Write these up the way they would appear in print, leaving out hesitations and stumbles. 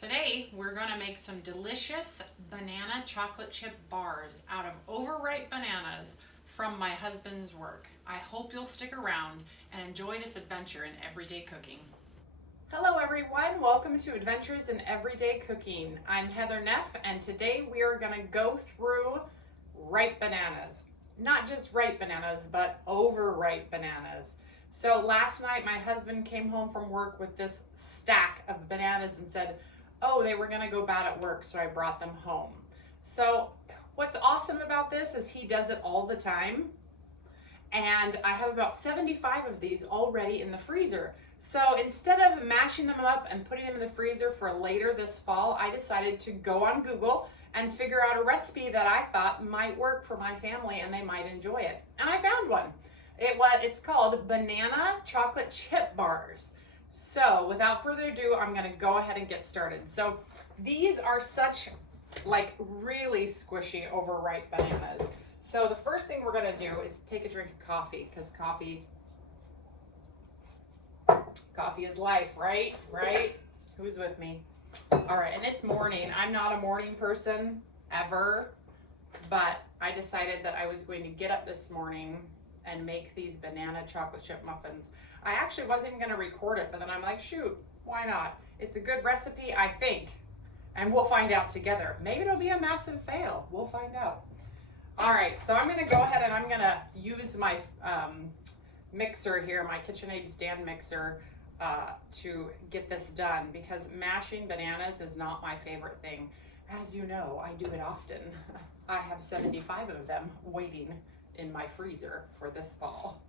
Today, we're going to make some delicious banana chocolate chip bars out of overripe bananas from my husband's work. I hope you'll stick around and enjoy this adventure in everyday cooking. Hello everyone, welcome to Adventures in Everyday Cooking. I'm Heather Neff and today we are going to go through ripe bananas. Not just ripe bananas, but overripe bananas. So last night my husband came home from work with this stack of bananas and said, oh, they were going to go bad at work, so I brought them home. So what's awesome about this is he does it all the time. And I have about 75 of these already in the freezer. So instead of mashing them up and putting them in the freezer for later this fall, I decided to go on Google and figure out a recipe that I thought might work for my family and they might enjoy it. And I found one. It's called banana chocolate chip bars. So without further ado, I'm gonna go ahead and get started. So these are such like really squishy overripe bananas. So the first thing we're gonna do is take a drink of coffee, because coffee is life, right? Right? Who's with me? All right, and it's morning. I'm not a morning person ever, but I decided that I was going to get up this morning and make these banana chocolate chip muffins. I actually wasn't even gonna record it, but then I'm like, shoot, why not? It's a good recipe, I think, and we'll find out together. Maybe it'll be a massive fail. We'll find out. All right, so I'm gonna go ahead and I'm gonna use my mixer here, my KitchenAid stand mixer, to get this done, because mashing bananas is not my favorite thing. As you know, I do it often. I have 75 of them waiting in my freezer for this fall.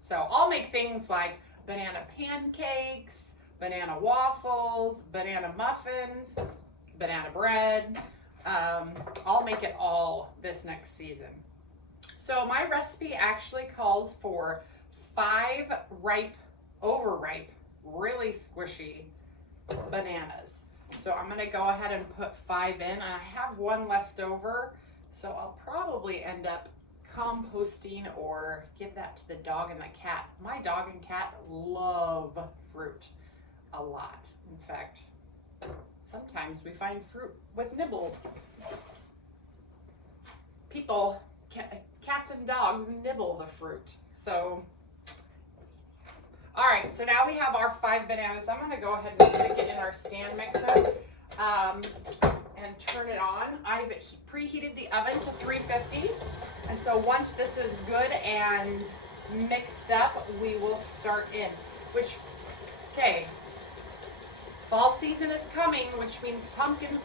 So I'll make things like banana pancakes, banana waffles, banana muffins, banana bread. I'll make it all this next season. So my recipe actually calls for 5 overripe, really squishy bananas. So I'm gonna go ahead and put 5 in, and I have 1 left over, so I'll probably end up composting or give that to the dog and the cat. My dog and cat love fruit a lot. In fact, sometimes we find fruit with nibbles. Cats and dogs nibble the fruit. So, all right, so now we have our 5 bananas. I'm gonna go ahead and stick it in our stand mixer and turn it on. I've preheated the oven to 350. And so once this is good and mixed up, we will start in, fall season is coming, which means pumpkin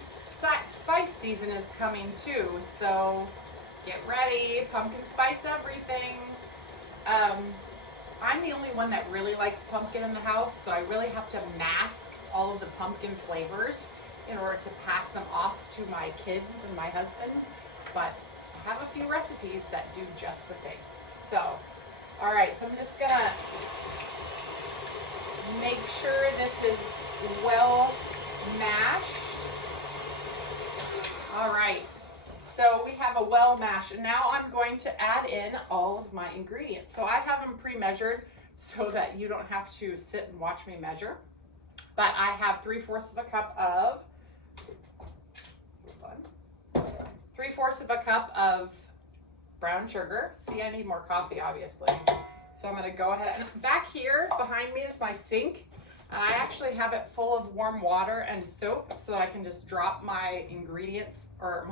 spice season is coming too. So get ready, pumpkin spice everything. I'm the only one that really likes pumpkin in the house, so I really have to mask all of the pumpkin flavors in order to pass them off to my kids and my husband. But I have a few recipes that do just the thing. So, all right, so I'm just gonna make sure this is well mashed. All right, so we have a well mash, and now I'm going to add in all of my ingredients. So I have them pre-measured so that you don't have to sit and watch me measure. But I have 3/4 of a cup of, 3/4 of a cup of brown sugar. See, I need more coffee, obviously. So I'm gonna go ahead, and back here behind me is my sink. I actually have it full of warm water and soap so that I can just drop my ingredients or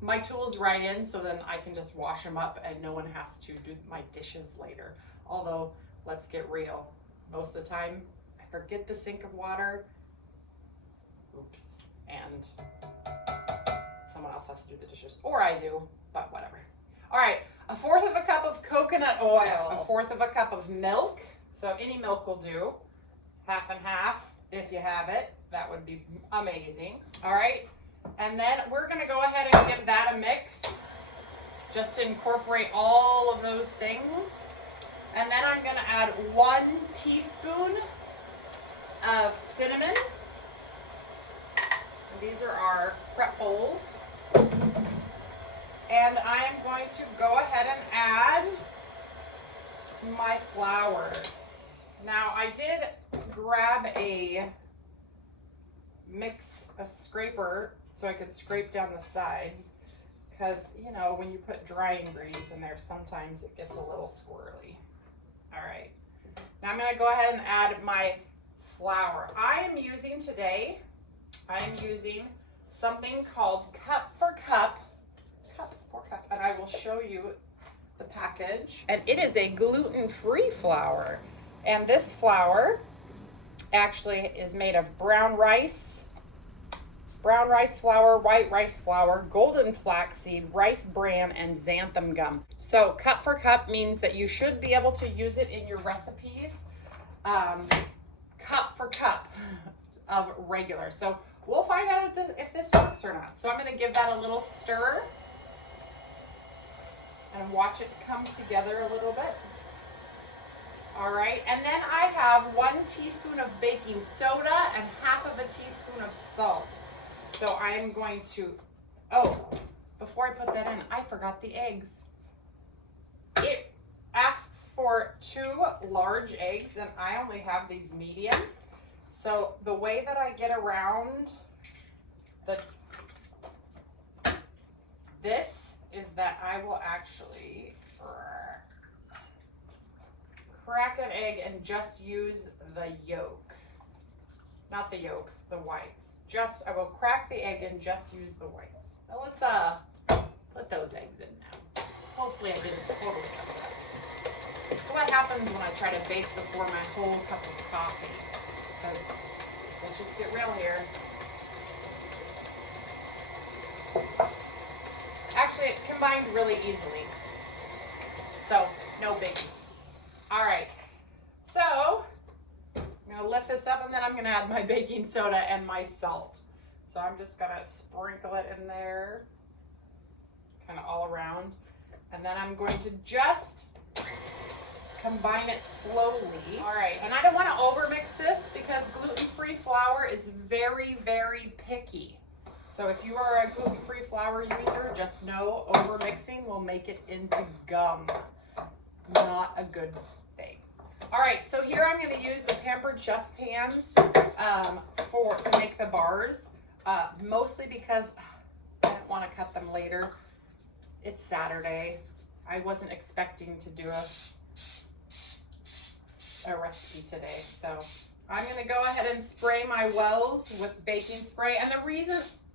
my tools right in, so then I can just wash them up and no one has to do my dishes later. Although, let's get real. Most of the time, I forget the sink of water. Oops. And someone else has to do the dishes, or I do, but whatever. All right, 1/4 of a cup of coconut oil, 1/4 of a cup of milk, so any milk will do, 1/2 and 1/2 if you have it, that would be amazing. All right, and then we're gonna go ahead and give that a mix, just to incorporate all of those things. And then I'm gonna add 1 teaspoon of cinnamon. These are our prep bowls. And I am going to go ahead and add my flour. Now I did grab a mix a scraper so I could scrape down the sides, because, you know, when you put dry ingredients in there, sometimes it gets a little squirrely. All right, now I'm gonna go ahead and add my flour. I'm using something called Cup for Cup, and I will show you the package. And it is a gluten-free flour. And this flour actually is made of brown rice flour, white rice flour, golden flaxseed, rice bran, and xanthan gum. So Cup for Cup means that you should be able to use it in your recipes. Cup for cup of regular. So we'll find out if this works or not. So I'm going to give that a little stir and watch it come together a little bit. All right, and then I have 1 teaspoon of baking soda and half of a teaspoon of salt. So I'm going to, before I put that in, I forgot the eggs. It asks for 2 large eggs, and I only have these medium. So the way that I get around this is that I will actually crack an egg and just use the yolk. Not the yolk, the whites. I will crack the egg and just use the whites. So let's put those eggs in now. Hopefully I didn't totally mess it up. So what happens when I try to bake before my whole cup of coffee? Because let's just get real here. Actually, it combined really easily. So no biggie. All right, so I'm gonna lift this up, and then I'm gonna add my baking soda and my salt. So I'm just gonna sprinkle it in there, kind of all around. And then I'm going to just combine it slowly. All right, and I don't wanna overmix this because gluten-free flour is very, very picky. So if you are a gluten-free flour user, just know overmixing will make it into gum. Not a good thing. All right, so here I'm going to use the Pampered Chef pans to make the bars, mostly because I don't want to cut them later. It's Saturday. I wasn't expecting to do a recipe today, so I'm going to go ahead and spray my wells with baking spray. And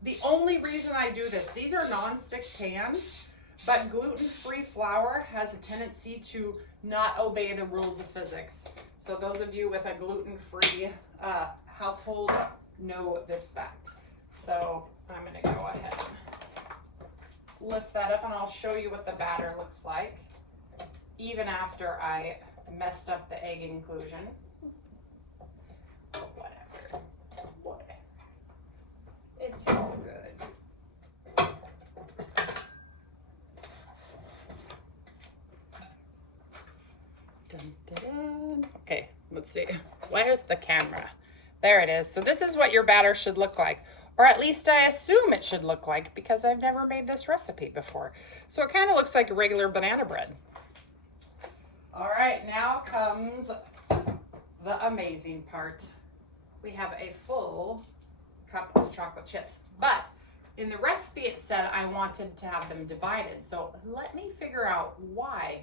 the only reason I do this, these are non-stick pans. But gluten-free flour has a tendency to not obey the rules of physics. So those of you with a gluten-free household know this fact. So I'm going to go ahead and lift that up, and I'll show you what the batter looks like, even after I messed up the egg inclusion. Whatever. It's all good. Okay, let's see. Where's the camera? There it is. So this is what your batter should look like, or at least I assume it should look like, because I've never made this recipe before. So it kind of looks like regular banana bread. All right, now comes the amazing part. We have a full cup of chocolate chips, but in the recipe it said I wanted to have them divided. So let me figure out why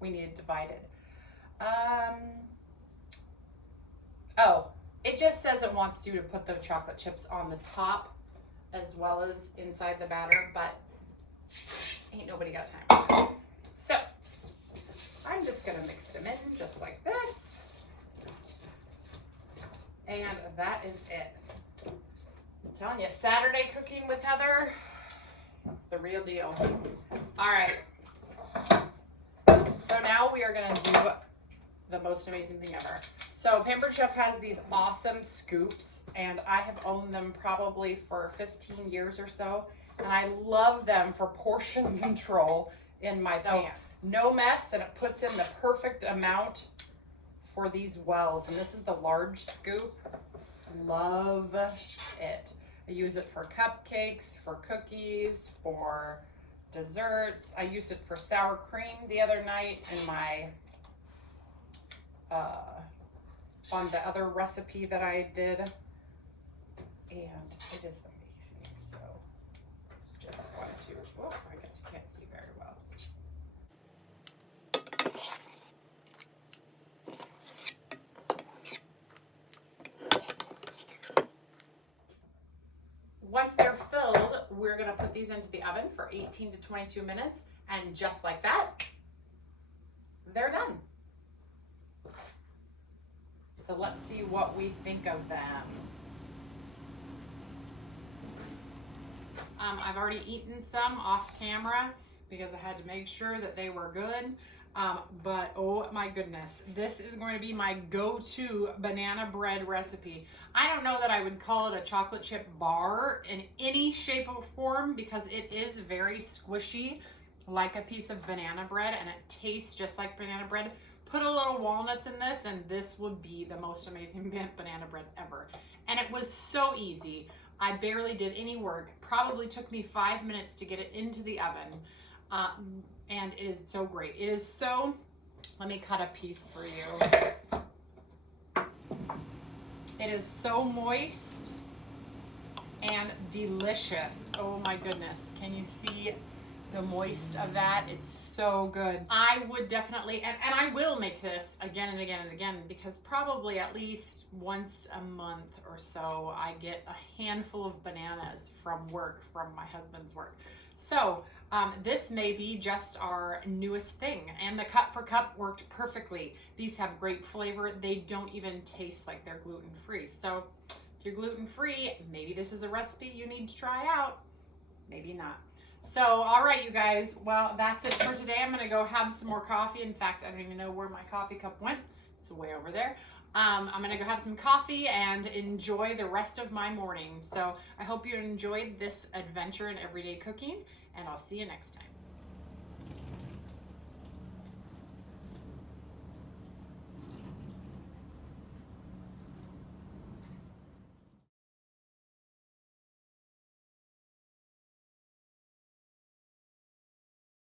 we need it divided. It just says it wants you to put the chocolate chips on the top as well as inside the batter, but ain't nobody got time for that. So I'm just gonna mix them in just like this. And that is it. I'm telling you, Saturday cooking with Heather, the real deal. All right. So now we are gonna do the most amazing thing ever. So Pampered Chef has these awesome scoops, and I have owned them probably for 15 years or so, and I love them for portion control in my pan. No mess, and it puts in the perfect amount for these wells. And this is the large scoop. Love it. I use it for cupcakes, for cookies, for desserts. I used it for sour cream the other night in my on the other recipe that I did, and it is amazing. So just want to, oh, I guess you can't see very well. Once they're filled, we're gonna put these into the oven for 18 to 22 minutes, and just like that, they're done. So let's see what we think of them. I've already eaten some off camera because I had to make sure that they were good. But oh my goodness, this is going to be my go-to banana bread recipe. I don't know that I would call it a chocolate chip bar in any shape or form because it is very squishy, like a piece of banana bread, and it tastes just like banana bread. Put a little walnuts in this and this would be the most amazing banana bread ever. And it was so easy. I barely did any work. Probably took me 5 minutes to get it into the oven. And it is so great. It is so, let me cut a piece for you. It is so moist and delicious. Oh my goodness. Can you see the moist of that? It's so good. I would definitely, and I will make this again and again and again because probably at least once a month or so I get a handful of bananas from work, from my husband's work. So this may be just our newest thing, and the cup for cup worked perfectly. These have great flavor. They don't even taste like they're gluten-free. So if you're gluten-free, maybe this is a recipe you need to try out. Maybe not. So, all right, you guys. Well, that's it for today. I'm going to go have some more coffee. In fact, I don't even know where my coffee cup went. It's way over there. I'm going to go have some coffee and enjoy the rest of my morning. So I hope you enjoyed this adventure in everyday cooking, and I'll see you next time.